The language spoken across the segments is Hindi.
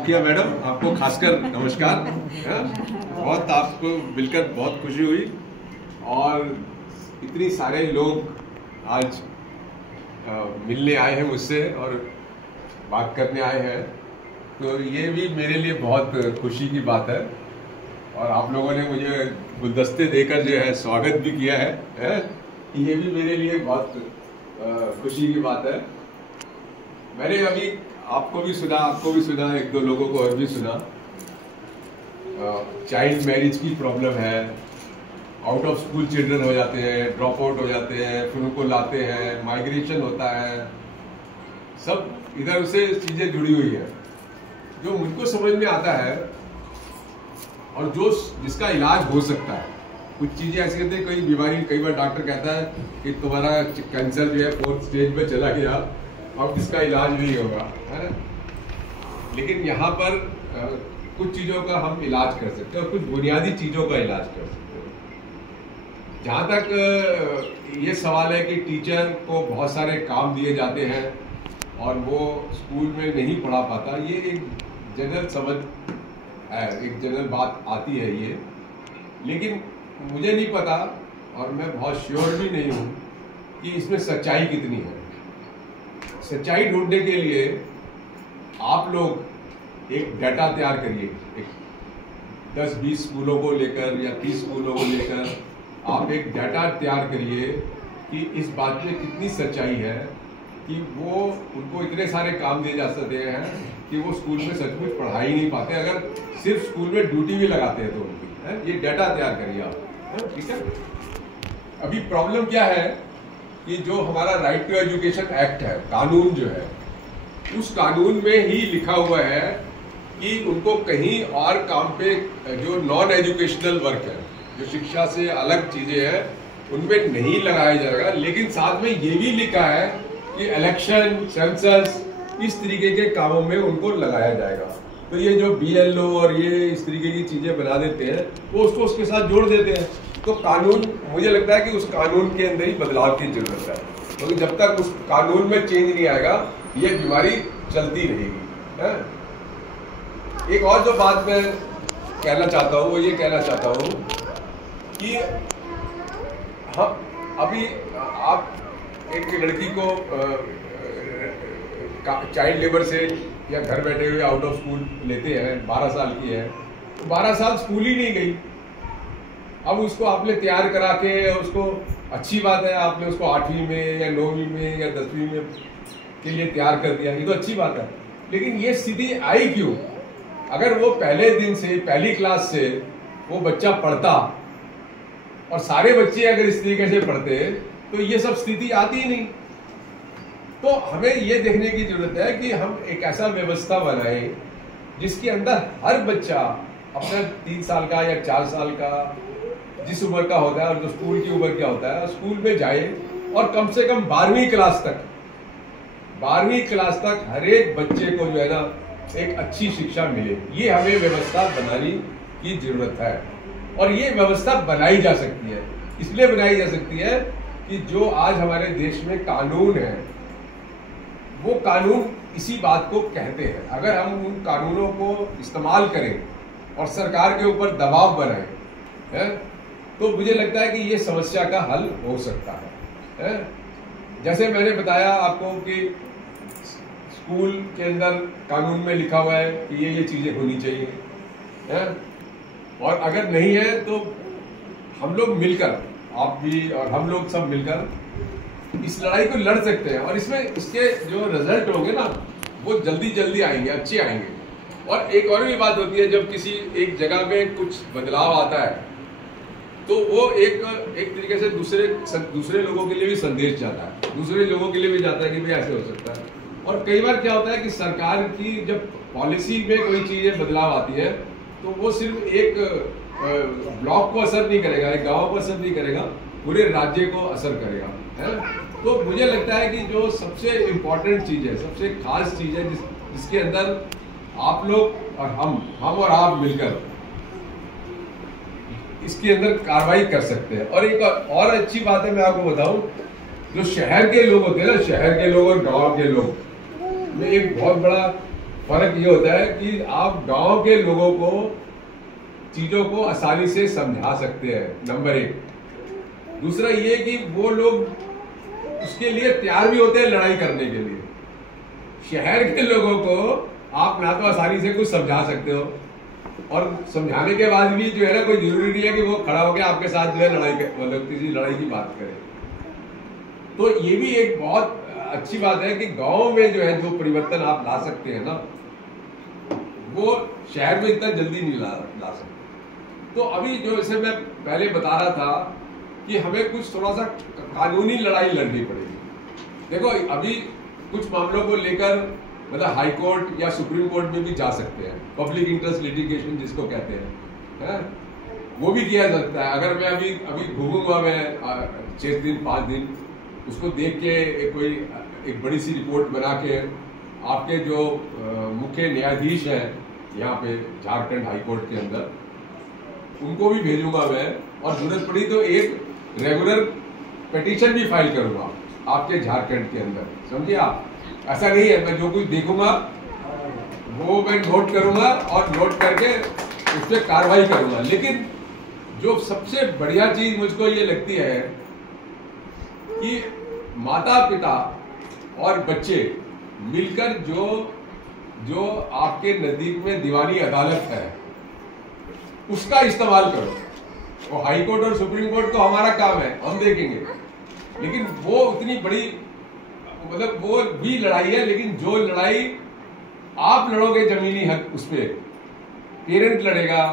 मुखिया मैडम, आपको खासकर नमस्कार। बहुत आपको मिलकर बहुत खुशी हुई और इतनी सारे लोग आज मिलने आए हैं मुझसे और बात करने आए हैं, तो ये भी मेरे लिए बहुत खुशी की बात है। और आप लोगों ने मुझे गुलदस्ते देकर जो है स्वागत भी किया है, ये भी मेरे लिए बहुत खुशी की बात है। मैंने अभी आपको भी सुना, एक दो लोगों को और भी सुना। चाइल्ड मैरिज की प्रॉब्लम है, आउट ऑफ स्कूल चिल्ड्रन हो जाते हैं, ड्रॉप आउट हो जाते हैं, फिर उनको लाते हैं, माइग्रेशन होता है, सब इधर से चीजें जुड़ी हुई है। जो मुझको समझ में आता है और जो जिसका इलाज हो सकता है, कुछ चीजें ऐसी होती है, कोई बीमारी, कई बार डॉक्टर कहता है कि तुम्हारा कैंसर जो है 4th स्टेज में चला गया, अब इसका इलाज नहीं होगा, है ना। लेकिन यहाँ पर कुछ चीजों का हम इलाज कर सकते हैं और कुछ बुनियादी चीजों का इलाज कर सकते हैं। जहाँ तक ये सवाल है कि टीचर को बहुत सारे काम दिए जाते हैं और वो स्कूल में नहीं पढ़ा पाता, ये एक जनरल समझ है, एक जनरल बात आती है ये। लेकिन मुझे नहीं पता और मैं बहुत श्योर भी नहीं हूँ कि इसमें सच्चाई कितनी है। सच्चाई ढूंढने के लिए आप लोग एक डाटा तैयार करिए, एक 10-20 स्कूलों को लेकर या 30 स्कूलों को लेकर आप एक डाटा तैयार करिए कि इस बात में कितनी सच्चाई है कि वो उनको इतने सारे काम दिए जा सकते हैं कि वो स्कूल में सचमुच पढ़ा ही नहीं पाते, अगर सिर्फ स्कूल में ड्यूटी भी लगाते हैं तो उनकी। ये डाटा तैयार करिए आप, ठीक है। अभी प्रॉब्लम क्या है कि जो हमारा राइट टू एजुकेशन एक्ट है, कानून जो है, उस कानून में ही लिखा हुआ है कि उनको कहीं और काम पे जो नॉन एजुकेशनल वर्क है, जो शिक्षा से अलग चीजें हैं, उनमें नहीं लगाया जाएगा। लेकिन साथ में ये भी लिखा है कि इलेक्शन, सेंसस, इस तरीके के कामों में उनको लगाया जाएगा। तो ये जो BLO और ये इस तरीके की चीजें बना देते हैं, वो उसको उसके साथ जोड़ देते हैं। तो कानून, मुझे लगता है कि उस कानून के अंदर ही बदलाव की जरूरत है, क्योंकि जब तक उस कानून में चेंज नहीं आएगा ये बीमारी चलती रहेगी, है? एक और जो बात मैं कहना चाहता हूँ वो ये कहना चाहता हूँ कि हम अभी आप एक लड़की को चाइल्ड लेबर से या घर बैठे हुए आउट ऑफ स्कूल लेते हैं, 12 साल की है, तो 12 साल स्कूल ही नहीं गई। अब उसको आपने तैयार करा के, उसको अच्छी बात है, आपने उसको 8वीं में या 9वीं में या 10वीं में के लिए तैयार कर दिया, ये तो अच्छी बात है। लेकिन ये स्थिति आई क्यों? अगर वो पहले दिन से, पहली क्लास से वो बच्चा पढ़ता और सारे बच्चे अगर इस तरीके से पढ़ते तो ये सब स्थिति आती ही नहीं। तो हमें ये देखने की जरूरत है कि हम एक ऐसा व्यवस्था बनाए जिसके अंदर हर बच्चा अपना 3 साल का या 4 साल का, जिस उम्र का होता है और जो स्कूल की उम्र क्या होता है, स्कूल में जाए और कम से कम 12वीं क्लास तक हर एक बच्चे को जो है ना एक अच्छी शिक्षा मिले। ये हमें व्यवस्था बनाने की जरूरत है और ये व्यवस्था बनाई जा सकती है। इसलिए बनाई जा सकती है कि जो आज हमारे देश में कानून है, वो कानून इसी बात को कहते हैं। अगर हम उन कानूनों को इस्तेमाल करें और सरकार के ऊपर दबाव बनाएं, है, तो मुझे लगता है कि ये समस्या का हल हो सकता है। जैसे मैंने बताया आपको कि स्कूल के अंदर कानून में लिखा हुआ है कि ये चीजें होनी चाहिए, है? और अगर नहीं है तो हम लोग मिलकर, आप भी और हम लोग सब मिलकर इस लड़ाई को लड़ सकते हैं और इसमें इसके जो रिजल्ट होंगे ना वो जल्दी आएंगे, अच्छे आएंगे। और एक और भी बात होती है, जब किसी एक जगह में कुछ बदलाव आता है तो वो एक तरीके से दूसरे लोगों के लिए भी संदेश जाता है, दूसरे लोगों के लिए भी जाता है कि भाई ऐसे हो सकता है। और कई बार क्या होता है कि सरकार की जब पॉलिसी में कोई चीजें बदलाव आती है तो वो सिर्फ एक ब्लॉक को असर नहीं करेगा, एक गांव को असर नहीं करेगा, पूरे राज्य को असर करेगा, है? तो मुझे लगता है कि जो सबसे इम्पोर्टेंट चीज है, सबसे खास चीज है, जिसके अंदर आप लोग और हम और आप मिलकर इसके अंदर कार्रवाई कर सकते हैं। और एक और अच्छी बात है, मैं आपको बताऊं, जो शहर के लोग होते हैं ना, शहर के लोग और गांव के लोग में एक बहुत बड़ा फर्क ये होता है कि आप गांव के लोगों को चीजों को आसानी से समझा सकते हैं, नंबर एक। दूसरा ये कि वो लोग उसके लिए तैयार भी होते हैं लड़ाई करने के लिए। शहर के लोगों को आप ना तो आसानी से कुछ समझा सकते हो, और समझाने के बाद भी जो है ना, कोई जरूरी नहीं है कि वो खड़ा होकर आपके साथ जो है लड़ाई मतलब किसी लड़ाई की बात करे। तो ये भी एक बहुत अच्छी बात है कि गांव में जो है जो परिवर्तन आप ला सकते हैं ना, वो शहर में इतना जल्दी नहीं ला सकते। तो अभी जो इसे मैं पहले बता रहा था कि हमें कुछ थोड़ा सा कानूनी लड़ाई लड़नी पड़ेगी। देखो अभी कुछ मामलों को लेकर मतलब हाई कोर्ट या सुप्रीम कोर्ट में भी जा सकते हैं, पब्लिक इंटरेस्ट लिटिगेशन जिसको कहते हैं, वो भी किया जा सकता है। अगर मैं अभी घूमूंगा मैं 6 दिन 5 दिन, उसको देख के कोई एक बड़ी सी रिपोर्ट बना के आपके जो मुख्य न्यायाधीश हैं यहाँ पे झारखंड हाई कोर्ट के अंदर, उनको भी भेजूंगा मैं, और जरूरत पड़ी तो एक रेगुलर पिटीशन भी फाइल करूंगा आपके झारखंड के अंदर, समझिए आप। ऐसा नहीं है मैं जो कुछ देखूंगा वो मैं नोट करूंगा और नोट करके उस पर कार्रवाई करूंगा। लेकिन जो सबसे बढ़िया चीज मुझको ये लगती है कि माता पिता और बच्चे मिलकर जो आपके नजदीक में दीवानी अदालत है उसका इस्तेमाल करो। वो हाई कोर्ट और सुप्रीम कोर्ट तो हमारा काम है, हम देखेंगे, लेकिन वो उतनी बड़ी मतलब वो भी लड़ाई है, लेकिन जो लड़ाई आप लड़ोगे जमीनी हक, उस पर पेरेंट लड़ेगा,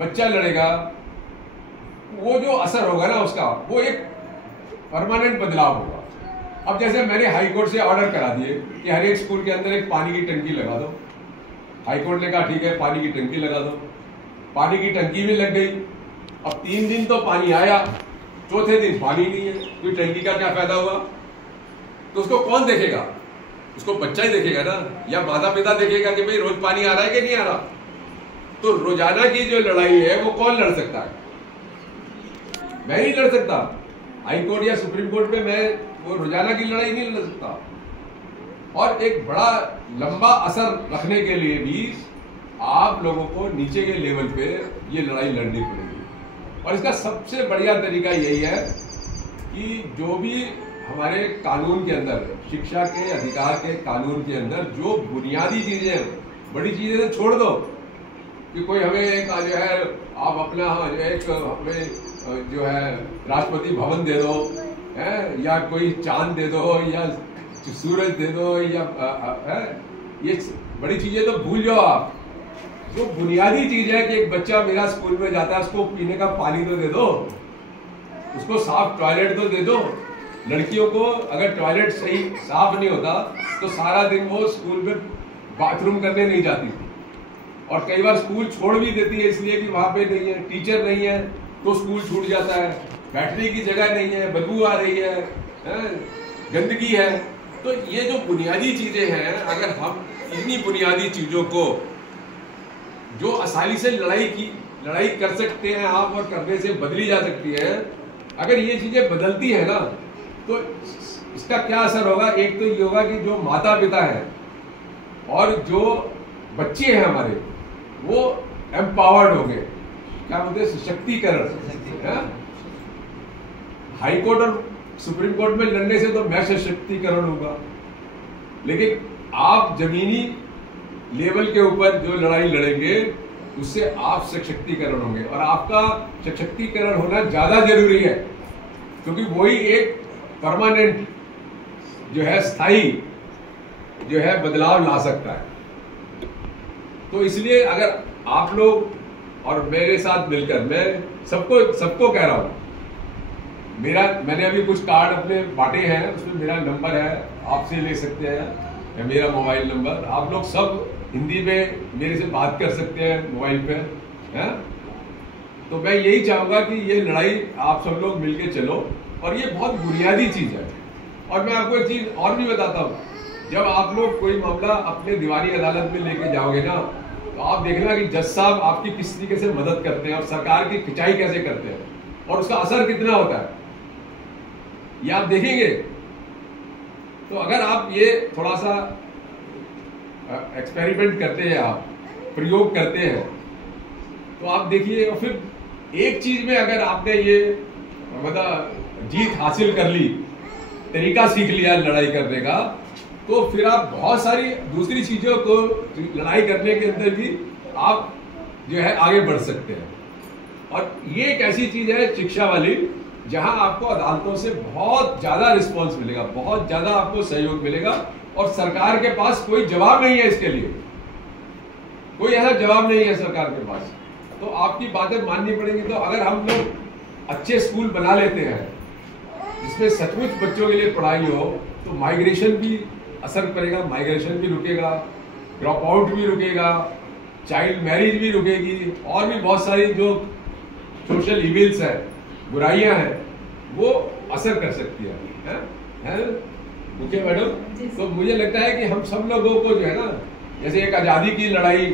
बच्चा लड़ेगा, वो जो असर होगा ना उसका, वो एक परमानेंट बदलाव होगा। अब जैसे मैंने हाई कोर्ट से ऑर्डर करा दिए कि हर एक स्कूल के अंदर एक पानी की टंकी लगा दो, हाई कोर्ट ने कहा ठीक है पानी की टंकी लगा दो, पानी की टंकी भी लग गई। अब 3 दिन तो पानी आया, चौथे दिन पानी नहीं है, तो टंकी का क्या फायदा हुआ? तो उसको कौन देखेगा? उसको बच्चा ही देखेगा ना, या माता पिता देखेगा कि भाई रोज पानी आ रहा है कि नहीं आ रहा। तो रोजाना की जो लड़ाई है वो कौन लड़ सकता है? मैं नहीं लड़ सकता। हाई कोर्ट या सुप्रीम कोर्ट में मैं वो रोजाना की लड़ाई नहीं लड़ सकता। और एक बड़ा लंबा असर रखने के लिए भी आप लोगों को नीचे के लेवल पे ये लड़ाई लड़नी पड़ेगी। और इसका सबसे बढ़िया तरीका यही है कि जो भी हमारे कानून के अंदर, शिक्षा के अधिकार के कानून के अंदर जो बुनियादी चीजें, बड़ी चीजें तो छोड़ दो कि कोई हमें एक जो है आप अपना एक हमें जो है राष्ट्रपति भवन दे दो, है, या कोई चांद दे दो, या सूरज दे दो, या ये बड़ी चीजें तो भूल जाओ आप। जो बुनियादी चीज है कि एक बच्चा मेरा स्कूल में जाता है, उसको पीने का पानी तो दे दो, उसको साफ टॉयलेट तो दे दो। लड़कियों को अगर टॉयलेट सही साफ नहीं होता तो सारा दिन वो स्कूल में बाथरूम करने नहीं जाती थी, और कई बार स्कूल छोड़ भी देती है इसलिए कि वहां पे नहीं है, टीचर नहीं है, तो स्कूल छूट जाता है, बैठने की जगह नहीं है, बदबू आ रही है, गंदगी है। तो ये जो बुनियादी चीजें हैं, अगर हम इन्हीं बुनियादी चीजों को जो आसानी से लड़ाई कर सकते हैं आप, और करने से बदली जा सकती है, अगर ये चीजें बदलती है ना, तो इसका क्या असर होगा? एक तो ये होगा कि जो माता पिता हैं और जो बच्चे हैं हमारे, वो एम्पावर्ड होंगे। क्या बोलते हैं? सशक्तिकरण। हाई कोर्ट और सुप्रीम कोर्ट में लड़ने से तो मैं सशक्तिकरण होगा, लेकिन आप जमीनी लेवल के ऊपर जो लड़ाई लड़ेंगे उससे आप सशक्तिकरण होंगे। और आपका सशक्तिकरण होना ज्यादा जरूरी है, क्योंकि वही एक परमानेंट जो है, स्थायी जो है बदलाव ला सकता है। तो इसलिए अगर आप लोग और मेरे साथ मिलकर, मैं सबको कह रहा हूं, मैंने अभी कुछ कार्ड अपने बांटे हैं, उसमें मेरा नंबर है, आपसे ले सकते हैं, मेरा मोबाइल नंबर। आप लोग सब हिंदी में मेरे से बात कर सकते हैं मोबाइल पे, है? तो मैं यही चाहूंगा कि ये लड़ाई आप सब लोग मिलके चलो, और ये बहुत बुनियादी चीज है। और मैं आपको एक चीज और भी बताता हूँ, जब आप लोग कोई मामला अपने दीवानी अदालत में लेके जाओगे ना, तो आप देखना कि जज साहब आपकी किस तरीके से मदद करते हैं और सरकार की खिंचाई कैसे करते हैं, और उसका असर कितना होता है, ये आप देखेंगे। तो अगर आप ये थोड़ा सा एक्सपेरिमेंट करते हैं, आप प्रयोग करते हैं, तो आप देखिए। और फिर एक चीज में अगर आपने ये मतलब जीत हासिल कर ली, तरीका सीख लिया लड़ाई करने का, तो फिर आप बहुत सारी दूसरी चीजों को लड़ाई करने के अंदर भी आप जो है आगे बढ़ सकते हैं। और ये एक ऐसी चीज है शिक्षा वाली, जहां आपको अदालतों से बहुत ज्यादा रिस्पॉन्स मिलेगा, बहुत ज्यादा आपको सहयोग मिलेगा, और सरकार के पास कोई जवाब नहीं है इसके लिए, कोई ऐसा जवाब नहीं है सरकार के पास। तो आपकी बातें माननी पड़ेगी। तो अगर हम लोग अच्छे स्कूल बना लेते हैं जिसमें सचमुच बच्चों के लिए पढ़ाई हो, तो माइग्रेशन भी असर पड़ेगा, माइग्रेशन भी रुकेगा, ड्रॉप आउट भी रुकेगा, चाइल्ड मैरिज भी रुकेगी, और भी बहुत सारी जो सोशल इविल्स है, बुराइयां हैं, वो असर कर सकती है? मुख्य मैडम, तो मुझे लगता है कि हम सब लोगों को जो है ना, जैसे एक आजादी की लड़ाई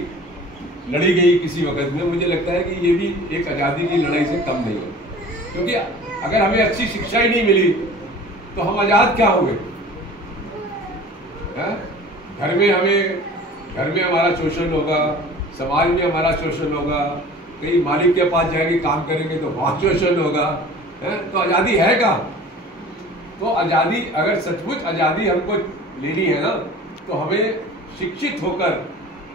लड़ी गई किसी वक्त में, मुझे लगता है कि ये भी एक आजादी की लड़ाई से कम नहीं है। क्योंकि अगर हमें अच्छी शिक्षा ही नहीं मिली तो हम आजाद क्या होंगे? घर में हमारा शोषण होगा, समाज में हमारा शोषण होगा, कहीं मालिक के पास जाएंगे काम करेंगे तो वहां शोषण होगा, तो आजादी है कहाँ? तो आजादी, अगर सचमुच आजादी हमको लेनी है ना, तो हमें शिक्षित होकर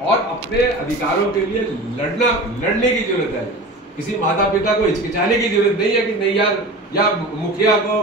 और अपने अधिकारों के लिए लड़ने की जरूरत है। किसी माता पिता को हिचकिचाने की जरूरत नहीं है कि नहीं यार, या मुखिया को